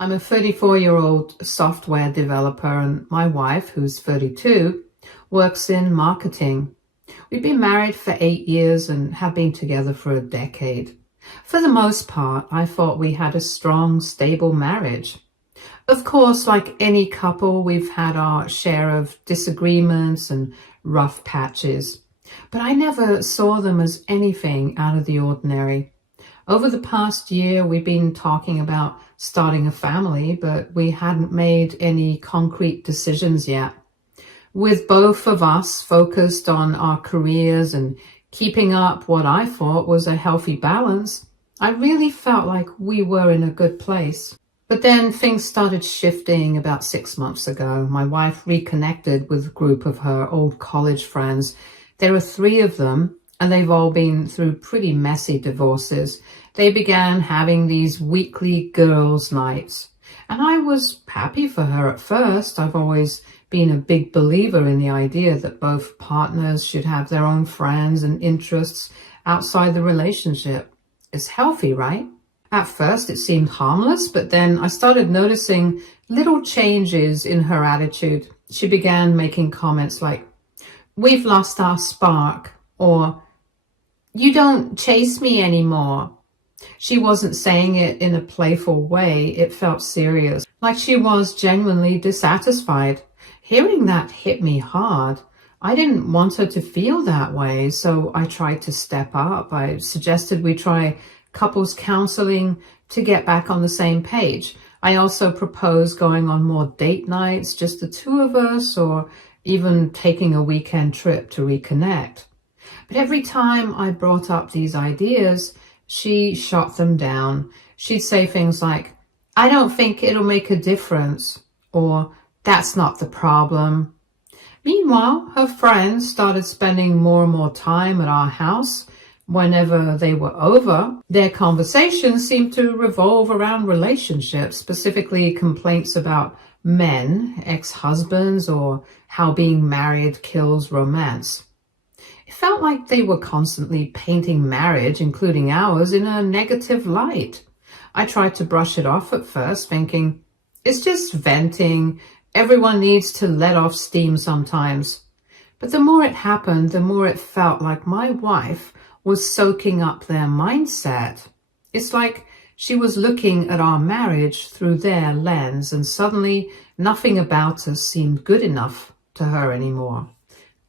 I'm a 34-year-old software developer, and my wife, who's 32, works in marketing. We've been married for 8 years and have been together for a decade. For the most part, I thought we had a strong, stable marriage. Of course, like any couple, we've had our share of disagreements and rough patches, but I never saw them as anything out of the ordinary. Over the past year, we've been talking about starting a family, but we hadn't made any concrete decisions yet. With both of us focused on our careers and keeping up what I thought was a healthy balance, I really felt like we were in a good place. But then things started shifting about 6 months ago. My wife reconnected with a group of her old college friends. There are 3 of them, and they've all been through pretty messy divorces. They began having these weekly girls' nights. And I was happy for her at first. I've always been a big believer in the idea that both partners should have their own friends and interests outside the relationship. It's healthy, right? At first it seemed harmless, but then I started noticing little changes in her attitude. She began making comments like, "We've lost our spark," or "You don't chase me anymore." She wasn't saying it in a playful way. It felt serious, like she was genuinely dissatisfied. Hearing that hit me hard. I didn't want her to feel that way, so I tried to step up. I suggested we try couples counseling to get back on the same page. I also proposed going on more date nights, just the 2 of us, or even taking a weekend trip to reconnect. But every time I brought up these ideas, she shot them down. She'd say things like, "I don't think it'll make a difference," or "That's not the problem." Meanwhile, her friends started spending more and more time at our house. Whenever they were over, their conversations seemed to revolve around relationships, specifically complaints about men, ex-husbands, or how being married kills romance. It felt like they were constantly painting marriage, including ours, in a negative light. I tried to brush it off at first, thinking, it's just venting. Everyone needs to let off steam sometimes. But the more it happened, the more it felt like my wife was soaking up their mindset. It's like she was looking at our marriage through their lens, and suddenly nothing about us seemed good enough to her anymore.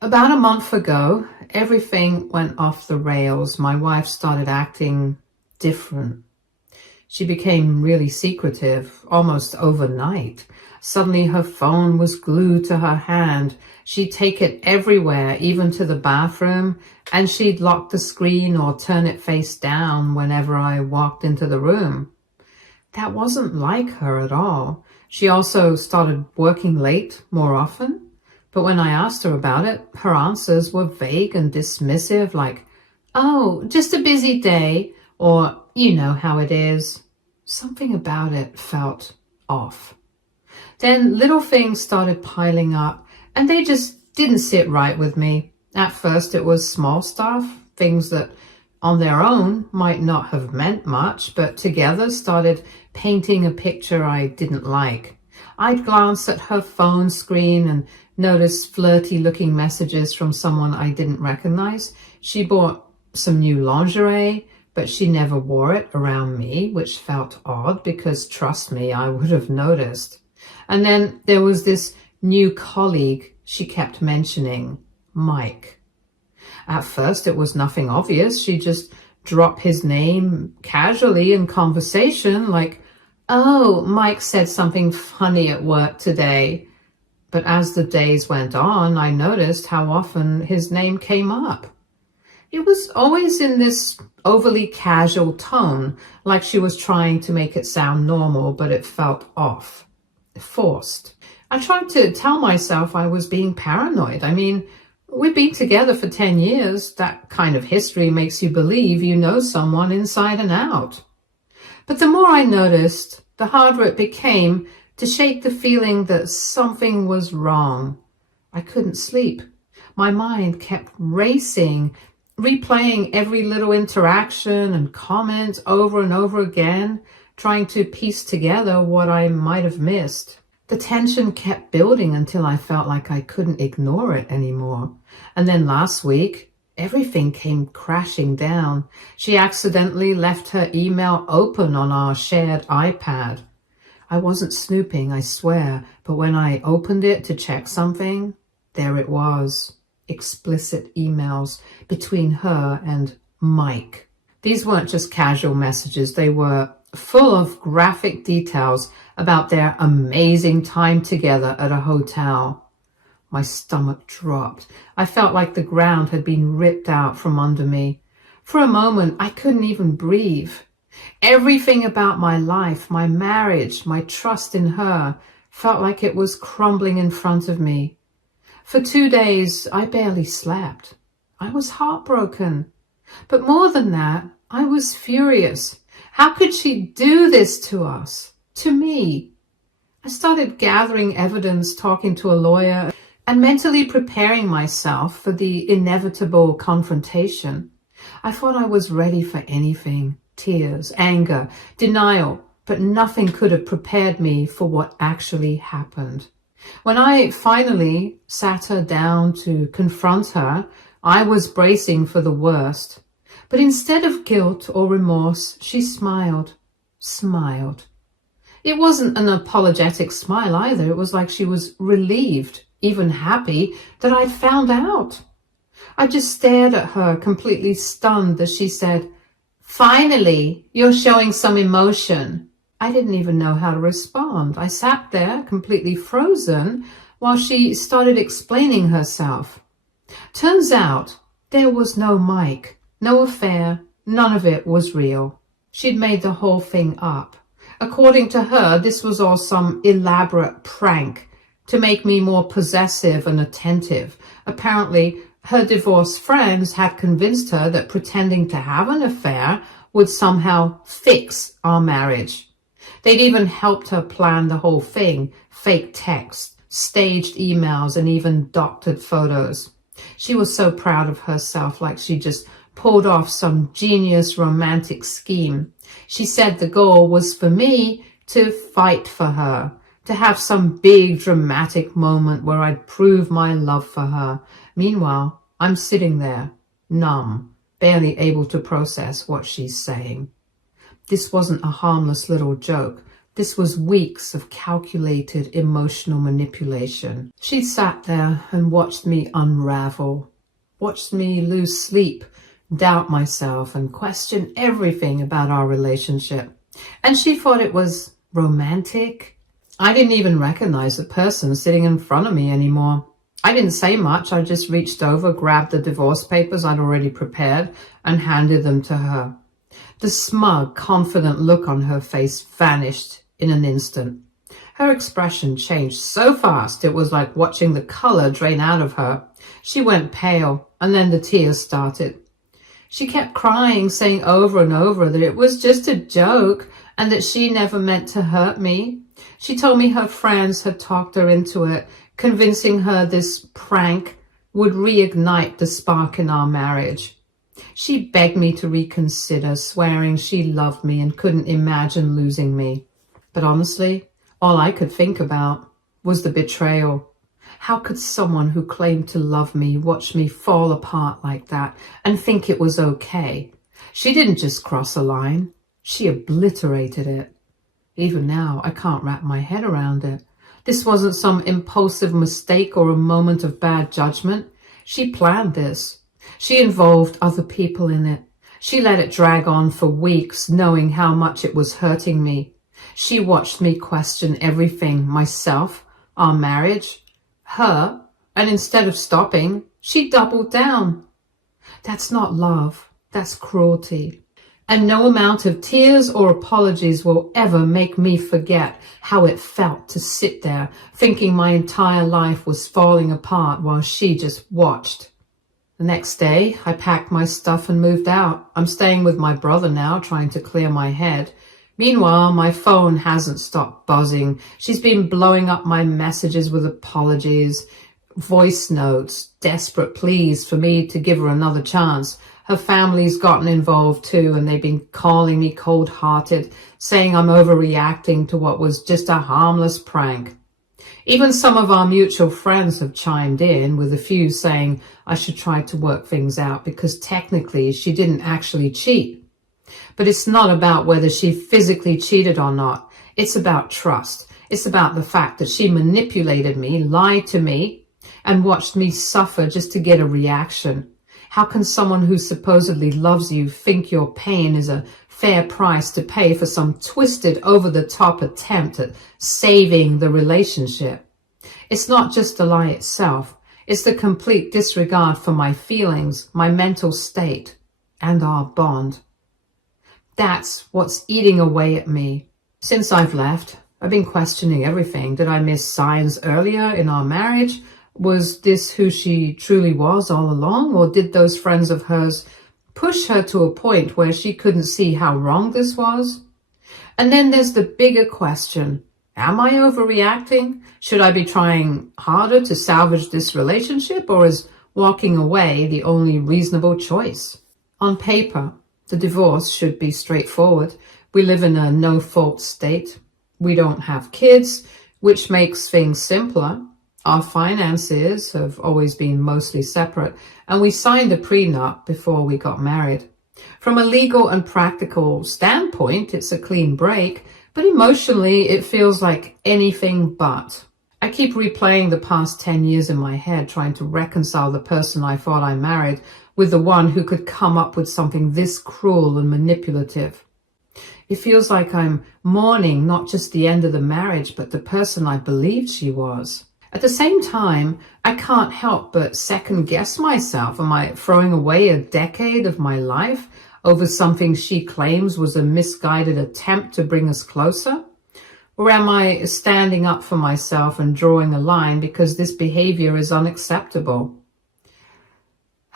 About a month ago, everything went off the rails. My wife started acting different. She became really secretive, almost overnight. Suddenly her phone was glued to her hand. She'd take it everywhere, even to the bathroom, and she'd lock the screen or turn it face down whenever I walked into the room. That wasn't like her at all. She also started working late more often, but when I asked her about it, her answers were vague and dismissive, like, "Oh, just a busy day," or "You know how it is." Something about it felt off. Then little things started piling up, and they just didn't sit right with me. At first it was small stuff, things that on their own might not have meant much, but together started painting a picture I didn't like. I'd glance at her phone screen and notice flirty-looking messages from someone I didn't recognize. She bought some new lingerie, but she never wore it around me, which felt odd because, trust me, I would have noticed. And then there was this new colleague she kept mentioning, Mike. At first it was nothing obvious. She just dropped his name casually in conversation, like, "Oh, Mike said something funny at work today." But as the days went on, I noticed how often his name came up. It was always in this overly casual tone, like she was trying to make it sound normal, but it felt off, forced. I tried to tell myself I was being paranoid. I mean, we've been together for 10 years. That kind of history makes you believe you know someone inside and out. But the more I noticed, the harder it became to shake the feeling that something was wrong. I couldn't sleep. My mind kept racing, replaying every little interaction and comment over and over again, trying to piece together what I might have missed. The tension kept building until I felt like I couldn't ignore it anymore. And then last week, everything came crashing down. She accidentally left her email open on our shared iPad. I wasn't snooping, I swear, but when I opened it to check something, there it was. Explicit emails between her and Mike. These weren't just casual messages, they were full of graphic details about their amazing time together at a hotel. My stomach dropped. I felt like the ground had been ripped out from under me. For a moment, I couldn't even breathe. Everything about my life, my marriage, my trust in her, felt like it was crumbling in front of me. For 2 days, I barely slept. I was heartbroken. But more than that, I was furious. How could she do this to us? To me? I started gathering evidence, talking to a lawyer, and mentally preparing myself for the inevitable confrontation. I thought I was ready for anything. Tears, anger, denial, but nothing could have prepared me for what actually happened. When I finally sat her down to confront her, I was bracing for the worst. But instead of guilt or remorse, she smiled. Smiled. It wasn't an apologetic smile either. It was like she was relieved, even happy, that I'd found out. I just stared at her, completely stunned, as she said, "Finally, you're showing some emotion." I didn't even know how to respond. I sat there, completely frozen, while she started explaining herself. Turns out, there was no Mike, no affair, none of it was real. She'd made the whole thing up. According to her, this was all some elaborate prank to make me more possessive and attentive. Apparently, her divorced friends had convinced her that pretending to have an affair would somehow fix our marriage. They'd even helped her plan the whole thing, fake texts, staged emails, and even doctored photos. She was so proud of herself, like she just pulled off some genius romantic scheme. She said the goal was for me to fight for her, to have some big dramatic moment where I'd prove my love for her. Meanwhile, I'm sitting there, numb, barely able to process what she's saying. This wasn't a harmless little joke. This was weeks of calculated emotional manipulation. She sat there and watched me unravel, watched me lose sleep, doubt myself, and question everything about our relationship. And she thought it was romantic. I didn't even recognize the person sitting in front of me anymore. I didn't say much. I just reached over, grabbed the divorce papers I'd already prepared, and handed them to her. The smug, confident look on her face vanished in an instant. Her expression changed so fast it was like watching the color drain out of her. She went pale, and then the tears started. She kept crying, saying over and over that it was just a joke and that she never meant to hurt me. She told me her friends had talked her into it, convincing her this prank would reignite the spark in our marriage. She begged me to reconsider, swearing she loved me and couldn't imagine losing me. But honestly, all I could think about was the betrayal. How could someone who claimed to love me watch me fall apart like that and think it was okay? She didn't just cross a line, she obliterated it. Even now, I can't wrap my head around it. This wasn't some impulsive mistake or a moment of bad judgment. She planned this. She involved other people in it. She let it drag on for weeks, knowing how much it was hurting me. She watched me question everything, myself, our marriage, her, and instead of stopping, she doubled down. That's not love, that's cruelty. And no amount of tears or apologies will ever make me forget how it felt to sit there thinking my entire life was falling apart while she just watched. The next day, I packed my stuff and moved out. I'm staying with my brother now, trying to clear my head. Meanwhile, my phone hasn't stopped buzzing. She's been blowing up my messages with apologies, voice notes, desperate pleas for me to give her another chance. Her family's gotten involved too, and they've been calling me cold-hearted, saying I'm overreacting to what was just a harmless prank. Even some of our mutual friends have chimed in, with a few saying I should try to work things out because technically she didn't actually cheat. But it's not about whether she physically cheated or not. It's about trust. It's about the fact that she manipulated me, lied to me, and watched me suffer just to get a reaction. How can someone who supposedly loves you think your pain is a fair price to pay for some twisted, over-the-top attempt at saving the relationship? It's not just the lie itself. It's the complete disregard for my feelings, my mental state, and our bond. That's what's eating away at me. Since I've left, I've been questioning everything. Did I miss signs earlier in our marriage? Was this who she truly was all along? Or did those friends of hers push her to a point where she couldn't see how wrong this was? And then there's the bigger question. Am I overreacting? Should I be trying harder to salvage this relationship, or is walking away the only reasonable choice? On paper, the divorce should be straightforward. We live in a no-fault state. We don't have kids, which makes things simpler. Our finances have always been mostly separate, and we signed a prenup before we got married. From a legal and practical standpoint, it's a clean break, but emotionally it feels like anything but. I keep replaying the past 10 years in my head, trying to reconcile the person I thought I married with the one who could come up with something this cruel and manipulative. It feels like I'm mourning not just the end of the marriage, but the person I believed she was. At the same time, I can't help but second guess myself. Am I throwing away a decade of my life over something she claims was a misguided attempt to bring us closer? Or am I standing up for myself and drawing a line because this behavior is unacceptable?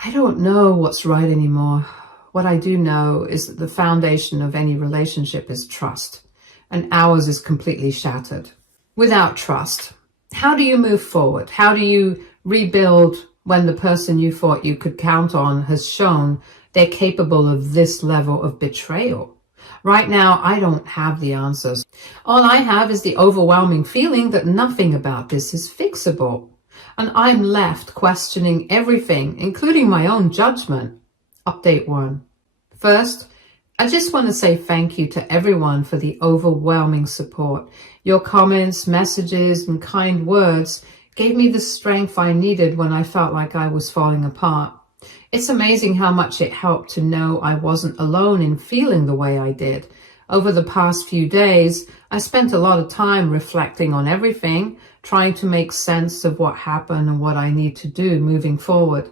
I don't know what's right anymore. What I do know is that the foundation of any relationship is trust, and ours is completely shattered. Without trust, how do you move forward? How do you rebuild when the person you thought you could count on has shown they're capable of this level of betrayal? Right now, I don't have the answers. All I have is the overwhelming feeling that nothing about this is fixable. And I'm left questioning everything, including my own judgment. Update 1. First, I just want to say thank you to everyone for the overwhelming support. Your comments, messages, and kind words gave me the strength I needed when I felt like I was falling apart. It's amazing how much it helped to know I wasn't alone in feeling the way I did. Over the past few days, I spent a lot of time reflecting on everything, trying to make sense of what happened and what I need to do moving forward.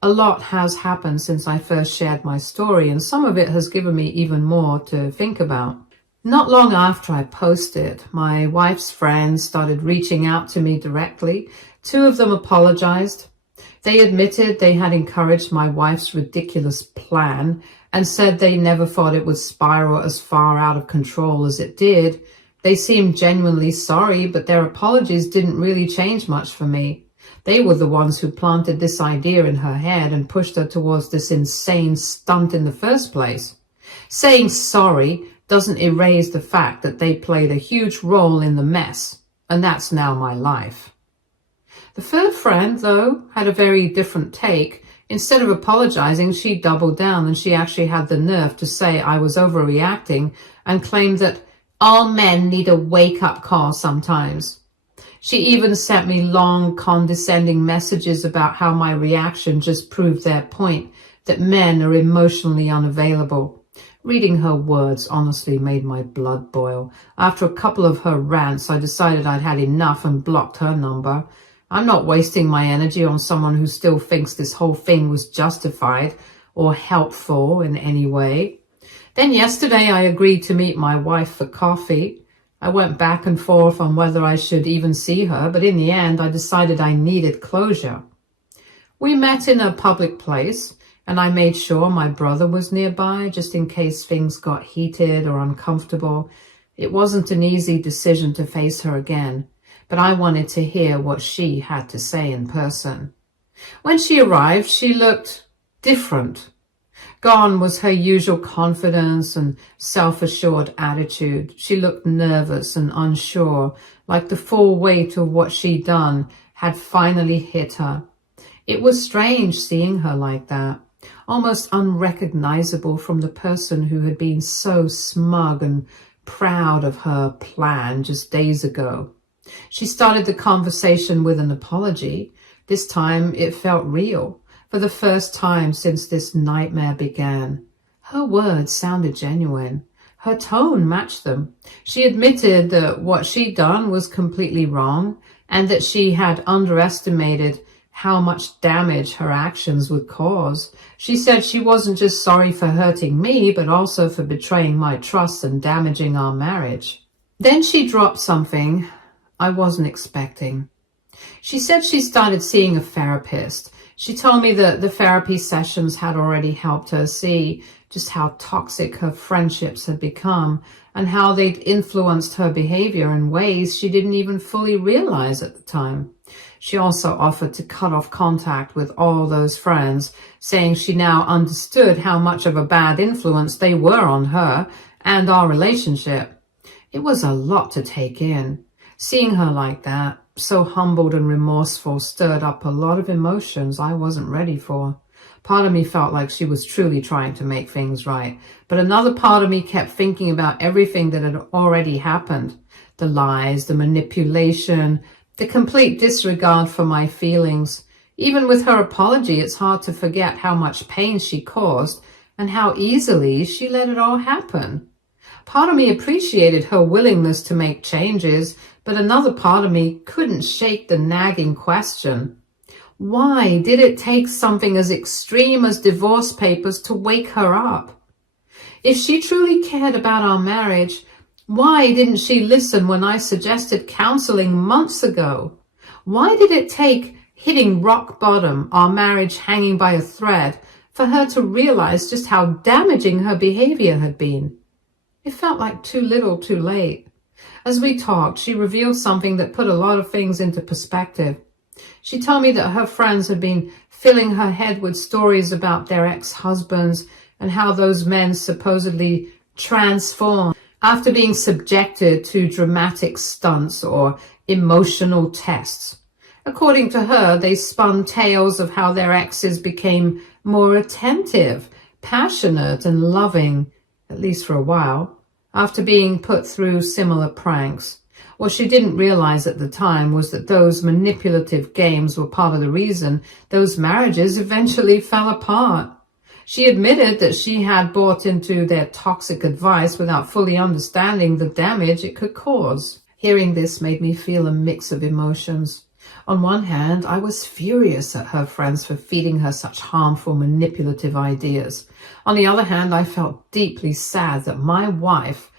A lot has happened since I first shared my story, and some of it has given me even more to think about. Not long after I posted, my wife's friends started reaching out to me directly. 2 of them apologized. They admitted they had encouraged my wife's ridiculous plan and said they never thought it would spiral as far out of control as it did. They seemed genuinely sorry, but their apologies didn't really change much for me. They were the ones who planted this idea in her head and pushed her towards this insane stunt in the first place. Saying sorry doesn't erase the fact that they played a huge role in the mess, and that's now my life. The third friend, though, had a very different take. Instead of apologizing, she doubled down, and she actually had the nerve to say I was overreacting and claimed that all men need a wake-up call sometimes. She even sent me long, condescending messages about how my reaction just proved their point, that men are emotionally unavailable. Reading her words honestly made my blood boil. After a couple of her rants, I decided I'd had enough and blocked her number. I'm not wasting my energy on someone who still thinks this whole thing was justified or helpful in any way. Then yesterday I agreed to meet my wife for coffee. I went back and forth on whether I should even see her, but in the end I decided I needed closure. We met in a public place, and I made sure my brother was nearby just in case things got heated or uncomfortable. It wasn't an easy decision to face her again, but I wanted to hear what she had to say in person. When she arrived, she looked different. Gone was her usual confidence and self-assured attitude. She looked nervous and unsure, like the full weight of what she'd done had finally hit her. It was strange seeing her like that, almost unrecognizable from the person who had been so smug and proud of her plan just days ago. She started the conversation with an apology. This time it felt real. For the first time since this nightmare began. Her words sounded genuine. Her tone matched them. She admitted that what she'd done was completely wrong and that she had underestimated how much damage her actions would cause. She said she wasn't just sorry for hurting me, but also for betraying my trust and damaging our marriage. Then she dropped something I wasn't expecting. She said she started seeing a therapist. She told me that the therapy sessions had already helped her see just how toxic her friendships had become and how they'd influenced her behavior in ways she didn't even fully realize at the time. She also offered to cut off contact with all those friends, saying she now understood how much of a bad influence they were on her and our relationship. It was a lot to take in. Seeing her like that, so humbled and remorseful, stirred up a lot of emotions I wasn't ready for. Part of me felt like she was truly trying to make things right, but another part of me kept thinking about everything that had already happened. The lies, the manipulation, the complete disregard for my feelings. Even with her apology, it's hard to forget how much pain she caused and how easily she let it all happen. Part of me appreciated her willingness to make changes, but another part of me couldn't shake the nagging question. Why did it take something as extreme as divorce papers to wake her up? If she truly cared about our marriage, why didn't she listen when I suggested counseling months ago? Why did it take hitting rock bottom, our marriage hanging by a thread, for her to realize just how damaging her behavior had been? It felt like too little too late. As we talked, she revealed something that put a lot of things into perspective. She told me that her friends had been filling her head with stories about their ex-husbands and how those men supposedly transformed after being subjected to dramatic stunts or emotional tests. According to her, they spun tales of how their exes became more attentive, passionate, and loving, at least for a while, after being put through similar pranks. What she didn't realize at the time was that those manipulative games were part of the reason those marriages eventually fell apart. She admitted that she had bought into their toxic advice without fully understanding the damage it could cause. Hearing this made me feel a mix of emotions. On one hand, I was furious at her friends for feeding her such harmful, manipulative ideas. On the other hand, I felt deeply sad that my wife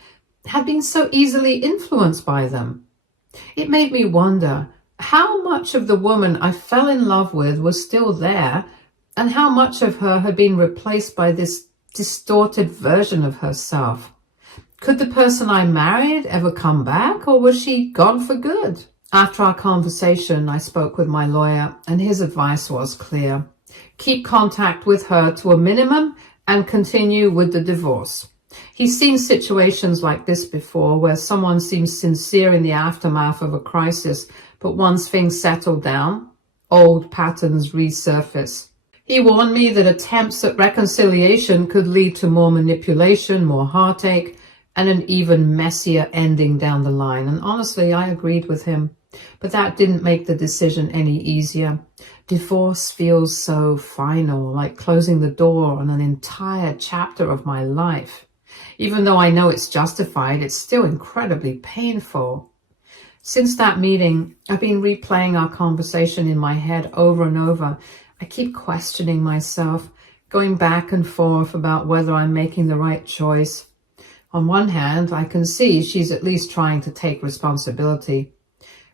had been so easily influenced by them. It made me wonder how much of the woman I fell in love with was still there and how much of her had been replaced by this distorted version of herself. Could the person I married ever come back, or was she gone for good? After our conversation, I spoke with my lawyer, and his advice was clear. Keep contact with her to a minimum and continue with the divorce. He's seen situations like this before, where someone seems sincere in the aftermath of a crisis, but once things settle down, old patterns resurface. He warned me that attempts at reconciliation could lead to more manipulation, more heartache, and an even messier ending down the line. And honestly, I agreed with him. But that didn't make the decision any easier. Divorce feels so final, like closing the door on an entire chapter of my life. Even though I know it's justified, it's still incredibly painful. Since that meeting, I've been replaying our conversation in my head over and over. I keep questioning myself, going back and forth about whether I'm making the right choice. On one hand, I can see she's at least trying to take responsibility.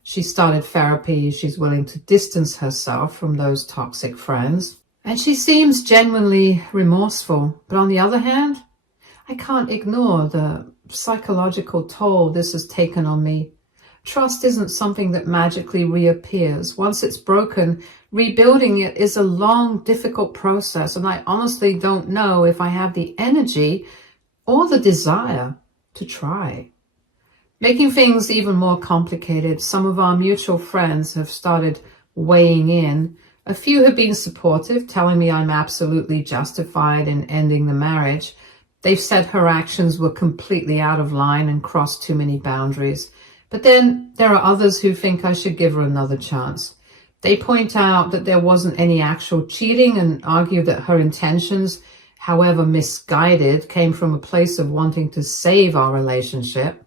She started therapy, she's willing to distance herself from those toxic friends, and she seems genuinely remorseful. But on the other hand, I can't ignore the psychological toll this has taken on me. Trust isn't something that magically reappears. Once it's broken, rebuilding it is a long, difficult process, and I honestly don't know if I have the energy or the desire to try. Making things even more complicated, some of our mutual friends have started weighing in. A few have been supportive, telling me I'm absolutely justified in ending the marriage. They've said her actions were completely out of line and crossed too many boundaries. But then there are others who think I should give her another chance. They point out that there wasn't any actual cheating and argue that her intentions, however misguided, came from a place of wanting to save our relationship.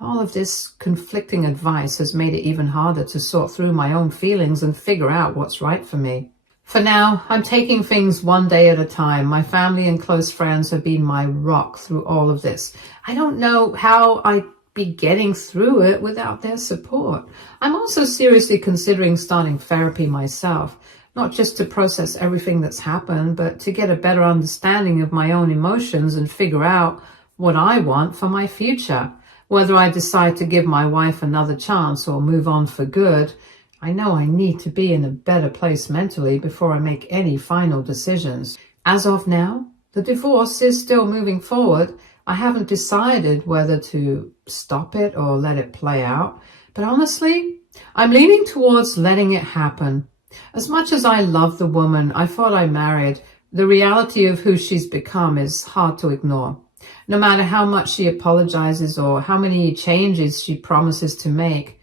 All of this conflicting advice has made it even harder to sort through my own feelings and figure out what's right for me. For now, I'm taking things one day at a time. My family and close friends have been my rock through all of this. I don't know how I'd be getting through it without their support. I'm also seriously considering starting therapy myself, not just to process everything that's happened, but to get a better understanding of my own emotions and figure out what I want for my future. Whether I decide to give my wife another chance or move on for good, I know I need to be in a better place mentally before I make any final decisions. As of now, the divorce is still moving forward. I haven't decided whether to stop it or let it play out, but honestly, I'm leaning towards letting it happen. As much as I love the woman I thought I married, the reality of who she's become is hard to ignore. No matter how much she apologizes or how many changes she promises to make,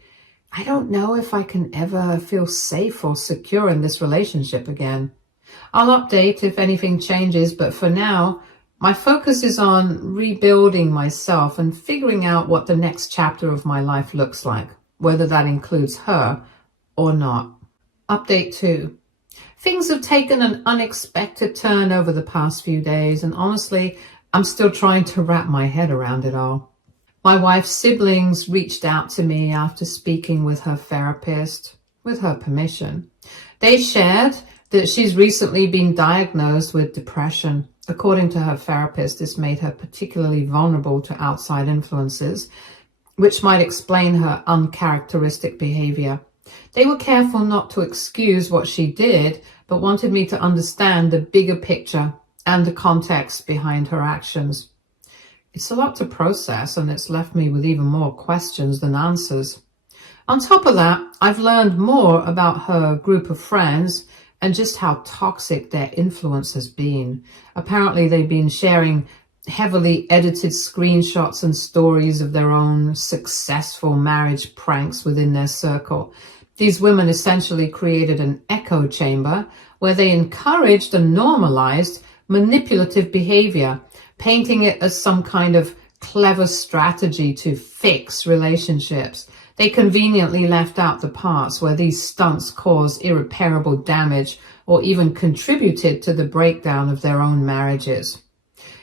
I don't know if I can ever feel safe or secure in this relationship again. I'll update if anything changes, but for now, my focus is on rebuilding myself and figuring out what the next chapter of my life looks like, whether that includes her or not. Update 2. Things have taken an unexpected turn over the past few days, and honestly, I'm still trying to wrap my head around it all. My wife's siblings reached out to me after speaking with her therapist, with her permission. They shared that she's recently been diagnosed with depression. According to her therapist, this made her particularly vulnerable to outside influences, which might explain her uncharacteristic behavior. They were careful not to excuse what she did, but wanted me to understand the bigger picture and the context behind her actions. It's a lot to process, and it's left me with even more questions than answers. On top of that, I've learned more about her group of friends and just how toxic their influence has been. Apparently, they've been sharing heavily edited screenshots and stories of their own successful marriage pranks within their circle. These women essentially created an echo chamber where they encouraged and normalized manipulative behavior, painting it as some kind of clever strategy to fix relationships. They conveniently left out the parts where these stunts caused irreparable damage or even contributed to the breakdown of their own marriages.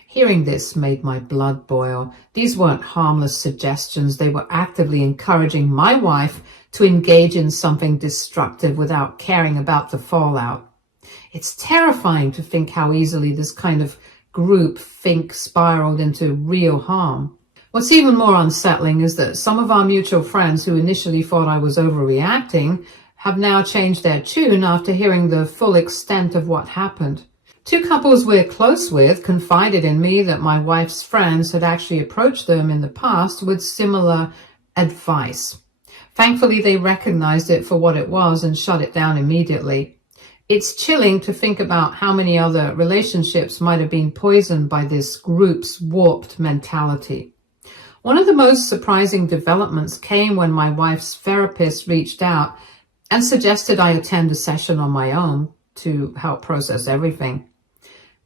Hearing this made my blood boil. These weren't harmless suggestions. They were actively encouraging my wife to engage in something destructive without caring about the fallout. It's terrifying to think how easily this kind of group think spiraled into real harm. What's even more unsettling is that some of our mutual friends who initially thought I was overreacting have now changed their tune after hearing the full extent of what happened. Two couples we're close with confided in me that my wife's friends had actually approached them in the past with similar advice. Thankfully, they recognized it for what it was and shut it down immediately. It's chilling to think about how many other relationships might have been poisoned by this group's warped mentality. One of the most surprising developments came when my wife's therapist reached out and suggested I attend a session on my own to help process everything.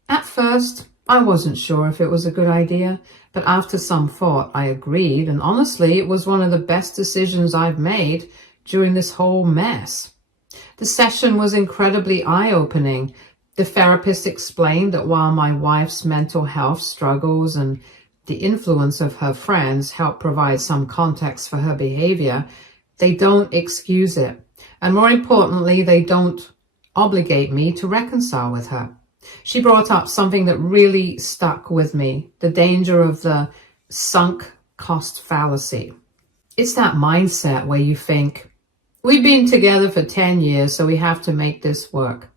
At first, I wasn't sure if it was a good idea, but after some thought, I agreed, and honestly, it was one of the best decisions I've made during this whole mess. The session was incredibly eye-opening. The therapist explained that while my wife's mental health struggles and the influence of her friends help provide some context for her behavior, they don't excuse it. And more importantly, they don't obligate me to reconcile with her. She brought up something that really stuck with me, the danger of the sunk cost fallacy. It's that mindset where you think, we've been together for 10 years, so we have to make this work.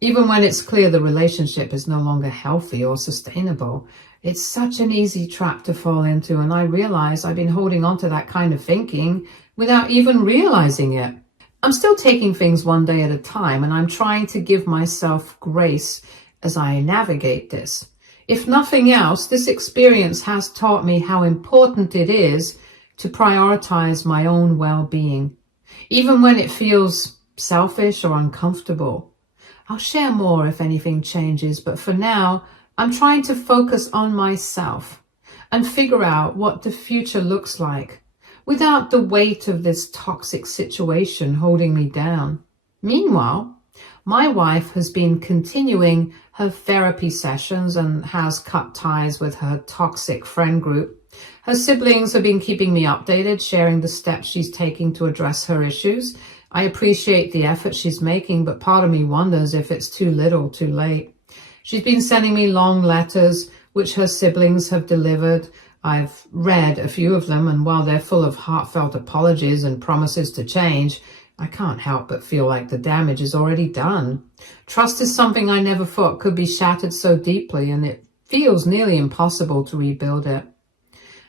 Even when it's clear the relationship is no longer healthy or sustainable. It's such an easy trap to fall into, and I realize I've been holding on to that kind of thinking without even realizing it. I'm still taking things one day at a time, and I'm trying to give myself grace as I navigate this. If nothing else, this experience has taught me how important it is to prioritize my own well-being, even when it feels selfish or uncomfortable. I'll share more if anything changes, but for now, I'm trying to focus on myself and figure out what the future looks like without the weight of this toxic situation holding me down. Meanwhile, my wife has been continuing her therapy sessions and has cut ties with her toxic friend group. Her siblings have been keeping me updated, sharing the steps she's taking to address her issues. I appreciate the effort she's making, but part of me wonders if it's too little, too late. She's been sending me long letters, which her siblings have delivered. I've read a few of them, and while they're full of heartfelt apologies and promises to change, I can't help but feel like the damage is already done. Trust is something I never thought could be shattered so deeply, and it feels nearly impossible to rebuild it.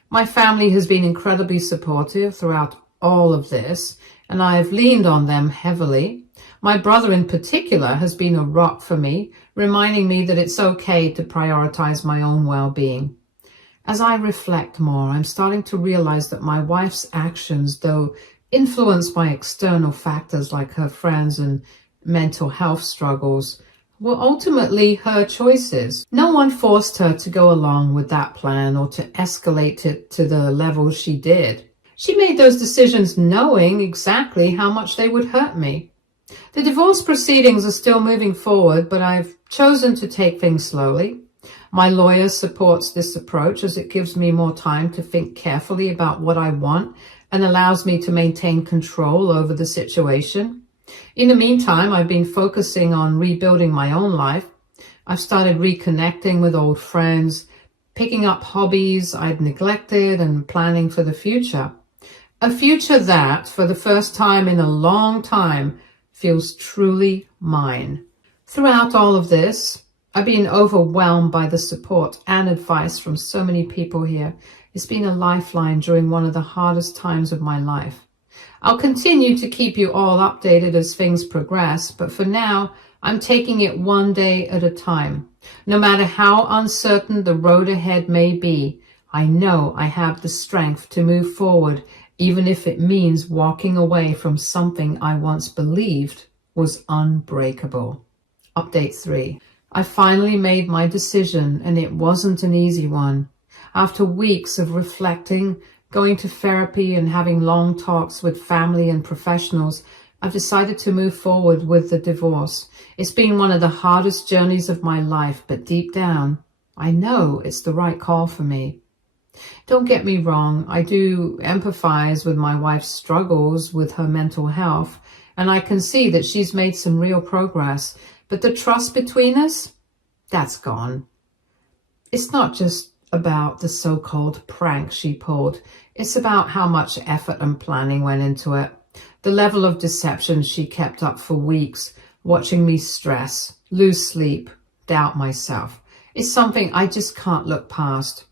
My family has been incredibly supportive throughout all of this, and I've leaned on them heavily. My brother in particular has been a rock for me, reminding me that it's okay to prioritize my own well-being. As I reflect more, I'm starting to realize that my wife's actions, though influenced by external factors like her friends and mental health struggles, were ultimately her choices. No one forced her to go along with that plan or to escalate it to the level she did. She made those decisions knowing exactly how much they would hurt me. The divorce proceedings are still moving forward, but I've chosen to take things slowly. My lawyer supports this approach as it gives me more time to think carefully about what I want and allows me to maintain control over the situation. In the meantime, I've been focusing on rebuilding my own life. I've started reconnecting with old friends, picking up hobbies I'd neglected, and planning for the future. A future that, for the first time in a long time, feels truly mine. Throughout all of this, I've been overwhelmed by the support and advice from so many people here. It's been a lifeline during one of the hardest times of my life. I'll continue to keep you all updated as things progress, but for now, I'm taking it one day at a time. No matter how uncertain the road ahead may be, I know I have the strength to move forward, even if it means walking away from something I once believed was unbreakable. Update 3. I finally made my decision, and it wasn't an easy one. After weeks of reflecting, going to therapy, and having long talks with family and professionals, I've decided to move forward with the divorce. It's been one of the hardest journeys of my life, but deep down, I know it's the right call for me. Don't get me wrong, I do empathize with my wife's struggles with her mental health, and I can see that she's made some real progress, but the trust between us, that's gone. It's not just about the so-called prank she pulled. It's about how much effort and planning went into it. The level of deception she kept up for weeks, watching me stress, lose sleep, doubt myself. It's something I just can't look past.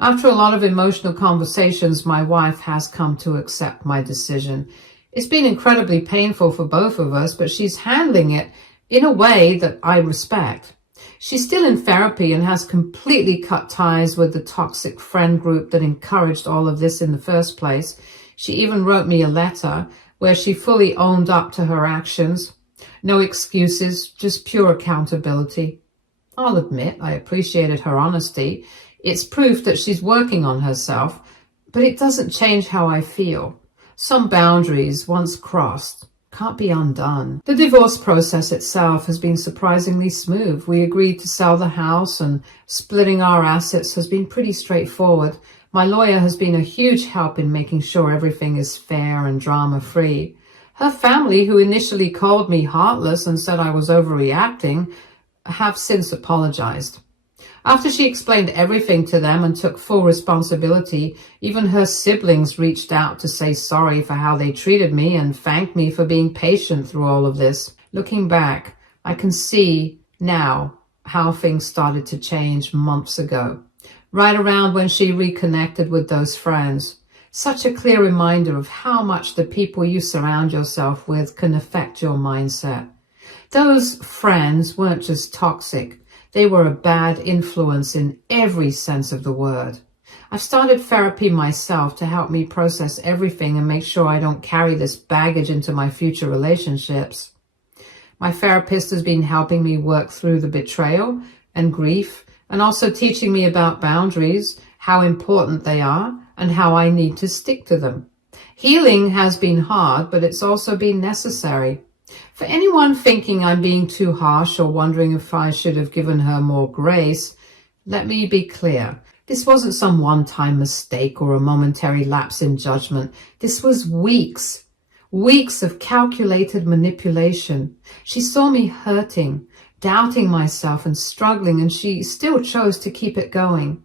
After a lot of emotional conversations, my wife has come to accept my decision. It's been incredibly painful for both of us, but she's handling it in a way that I respect. She's still in therapy and has completely cut ties with the toxic friend group that encouraged all of this in the first place. She even wrote me a letter where she fully owned up to her actions. No excuses, just pure accountability. I'll admit I appreciated her honesty. It's proof that she's working on herself, but it doesn't change how I feel. Some boundaries, once crossed, can't be undone. The divorce process itself has been surprisingly smooth. We agreed to sell the house, and splitting our assets has been pretty straightforward. My lawyer has been a huge help in making sure everything is fair and drama-free. Her family, who initially called me heartless and said I was overreacting, have since apologized. After she explained everything to them and took full responsibility, even her siblings reached out to say sorry for how they treated me and thank me for being patient through all of this. Looking back, I can see now how things started to change months ago, right around when she reconnected with those friends. Such a clear reminder of how much the people you surround yourself with can affect your mindset. Those friends weren't just toxic. They were a bad influence in every sense of the word. I've started therapy myself to help me process everything and make sure I don't carry this baggage into my future relationships. My therapist has been helping me work through the betrayal and grief, and also teaching me about boundaries, how important they are, and how I need to stick to them. Healing has been hard, but it's also been necessary. For anyone thinking I'm being too harsh or wondering if I should have given her more grace, let me be clear. This wasn't some one-time mistake or a momentary lapse in judgment. This was weeks of calculated manipulation. She saw me hurting, doubting myself and struggling, and she still chose to keep it going.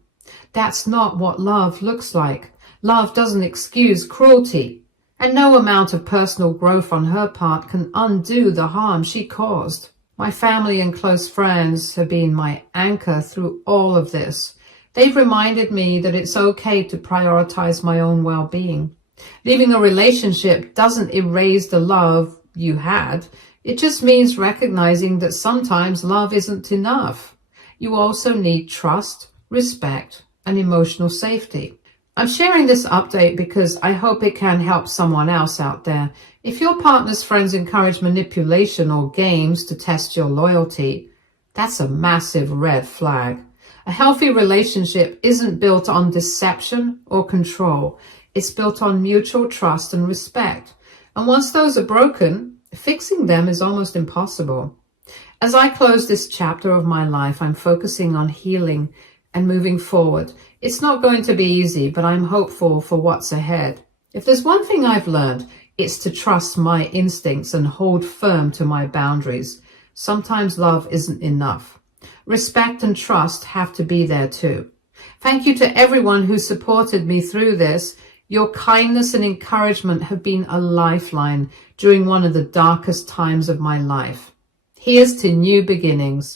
That's not what love looks like. Love doesn't excuse cruelty, and no amount of personal growth on her part can undo the harm she caused. My family and close friends have been my anchor through all of this. They've reminded me that it's okay to prioritize my own well-being. Leaving a relationship doesn't erase the love you had. It just means recognizing that sometimes love isn't enough. You also need trust, respect, and emotional safety. I'm sharing this update because I hope it can help someone else out there. If your partner's friends encourage manipulation or games to test your loyalty, that's a massive red flag. A healthy relationship isn't built on deception or control. It's built on mutual trust and respect. And once those are broken, fixing them is almost impossible. As I close this chapter of my life, I'm focusing on healing and moving forward. It's not going to be easy, but I'm hopeful for what's ahead. If there's one thing I've learned, it's to trust my instincts and hold firm to my boundaries. Sometimes love isn't enough. Respect and trust have to be there too. Thank you to everyone who supported me through this. Your kindness and encouragement have been a lifeline during one of the darkest times of my life. Here's to new beginnings.